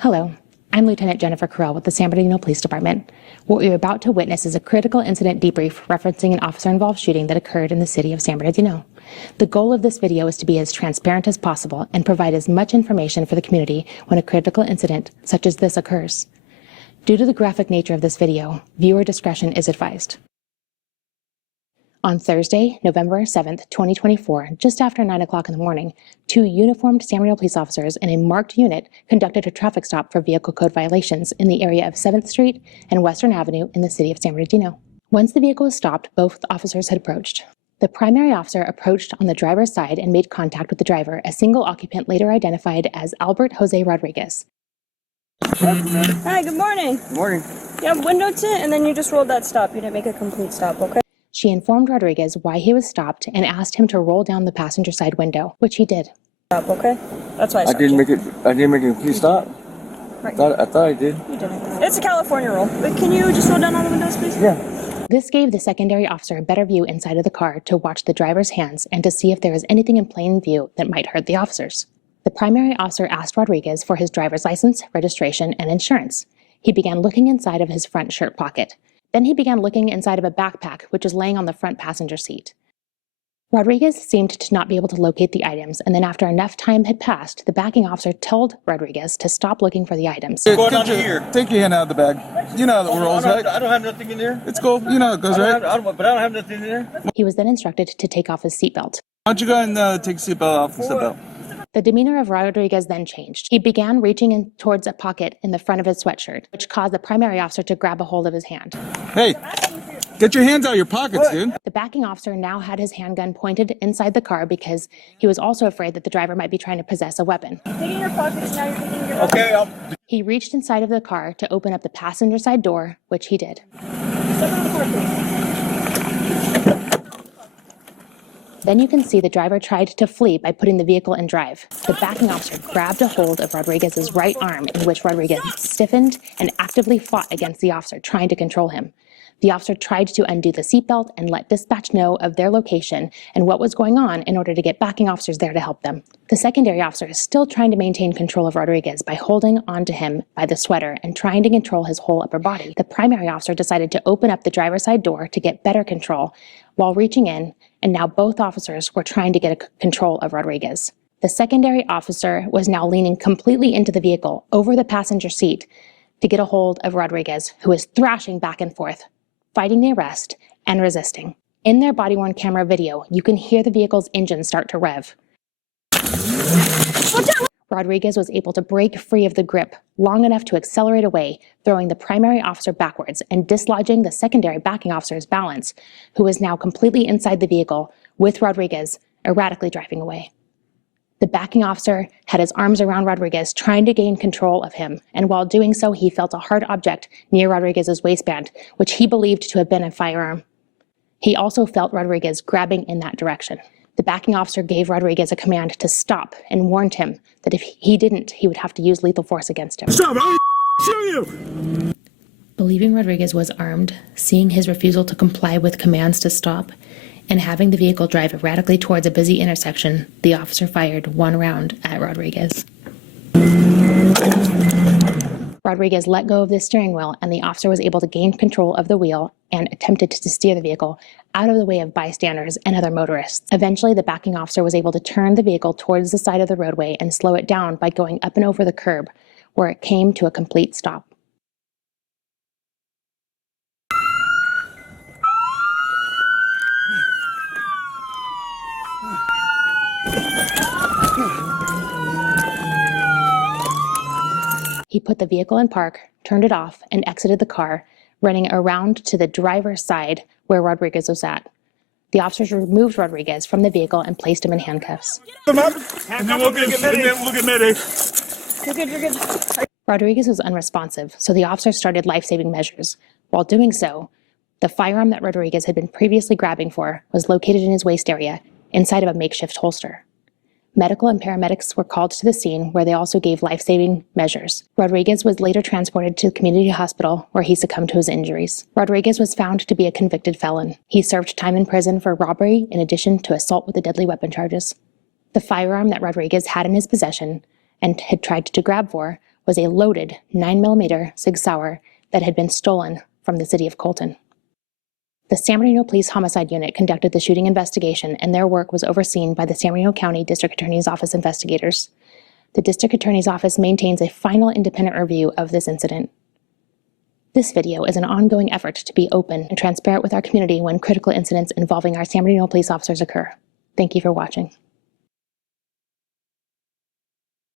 Hello, I'm Lieutenant Jennifer Carell with the San Bernardino Police Department. What we're about to witness is a critical incident debrief referencing an officer-involved shooting that occurred in the city of San Bernardino. The goal of this video is to be as transparent as possible and provide as much information for the community when a critical incident such as this occurs. Due to the graphic nature of this video, viewer discretion is advised. On Thursday, November 7th, 2024, just after 9 o'clock in the morning, two uniformed San Bernardino police officers in a marked unit conducted a traffic stop for vehicle code violations in the area of 7th Street and Western Avenue in the city of San Bernardino. Once the vehicle was stopped, both officers had approached. The primary officer approached on the driver's side and made contact with the driver, a single occupant later identified as Albert Jose Rodriguez. Hi, good morning. Good morning. You have window tint, and then you just rolled that stop. You didn't make a complete stop, okay? She informed Rodriguez why he was stopped and asked him to roll down the passenger side window, which he did. Stop, okay? That's why I didn't make it. I didn't make a complete stop. Right. I thought I did. You didn't. It's a California rule. But can you just roll down all the windows, please? Yeah. This gave the secondary officer a better view inside of the car to watch the driver's hands and to see if there was anything in plain view that might hurt the officers. The primary officer asked Rodriguez for his driver's license, registration, and insurance. He began looking inside of his front shirt pocket. Then he began looking inside of a backpack, which was laying on the front passenger seat. Rodriguez seemed to not be able to locate the items, and then after enough time had passed, the backing officer told Rodriguez to stop looking for the items. What's going on here? Take your hand out of the bag. You know how the rules, right? I don't have nothing in there. It's cool. You know how it goes, right? But I don't have nothing in there. He was then instructed to take off his seatbelt. Why don't you go ahead and take the seatbelt off the seatbelt? The demeanor of Rodriguez then changed. He began reaching in towards a pocket in the front of his sweatshirt, which caused the primary officer to grab a hold of his hand. Hey, get your hands out of your pockets, dude. The backing officer now had his handgun pointed inside the car because he was also afraid that the driver might be trying to possess a weapon. Taking your pockets, now you're taking your Okay. He reached inside of the car to open up the passenger side door, which he did. Step out of the car, please. Then you can see the driver tried to flee by putting the vehicle in drive. The backing officer grabbed a hold of Rodriguez's right arm, in which Rodriguez stiffened and actively fought against the officer, trying to control him. The officer tried to undo the seatbelt and let dispatch know of their location and what was going on in order to get backing officers there to help them. The secondary officer is still trying to maintain control of Rodriguez by holding onto him by the sweater and trying to control his whole upper body. The primary officer decided to open up the driver's side door to get better control while reaching in, and now both officers were trying to get control of Rodriguez. The secondary officer was now leaning completely into the vehicle over the passenger seat to get a hold of Rodriguez, who is thrashing back and forth, fighting the arrest and resisting. In their body-worn camera video, you can hear the vehicle's engine start to rev. Rodriguez was able to break free of the grip long enough to accelerate away, throwing the primary officer backwards and dislodging the secondary backing officer's balance, who was now completely inside the vehicle with Rodriguez erratically driving away. The backing officer had his arms around Rodriguez, trying to gain control of him, and while doing so, he felt a hard object near Rodriguez's waistband, which he believed to have been a firearm. He also felt Rodriguez grabbing in that direction. The backing officer gave Rodriguez a command to stop and warned him that if he didn't, he would have to use lethal force against him. Stop! I'll shoot you! Believing Rodriguez was armed, seeing his refusal to comply with commands to stop, and having the vehicle drive erratically towards a busy intersection, the officer fired one round at Rodriguez. Rodriguez let go of the steering wheel, and the officer was able to gain control of the wheel and attempted to steer the vehicle out of the way of bystanders and other motorists. Eventually, the backing officer was able to turn the vehicle towards the side of the roadway and slow it down by going up and over the curb, where it came to a complete stop. He put the vehicle in park, turned it off, and exited the car, running around to the driver's side where Rodriguez was at. The officers removed Rodriguez from the vehicle and placed him in handcuffs. Come up, and then we'll get Medic. You're good, you're good. Rodriguez was unresponsive, so the officers started life-saving measures. While doing so, the firearm that Rodriguez had been previously grabbing for was located in his waist area, inside of a makeshift holster. Medical and paramedics were called to the scene, where they also gave life-saving measures. Rodriguez was later transported to the community hospital, where he succumbed to his injuries. Rodriguez was found to be a convicted felon. He served time in prison for robbery in addition to assault with a deadly weapon charges. The firearm that Rodriguez had in his possession and had tried to grab for was a loaded 9mm Sig Sauer that had been stolen from the city of Colton. The San Bernardino Police Homicide Unit conducted the shooting investigation, and their work was overseen by the San Bernardino County District Attorney's Office investigators. The District Attorney's Office maintains a final independent review of this incident. This video is an ongoing effort to be open and transparent with our community when critical incidents involving our San Bernardino police officers occur. Thank you for watching.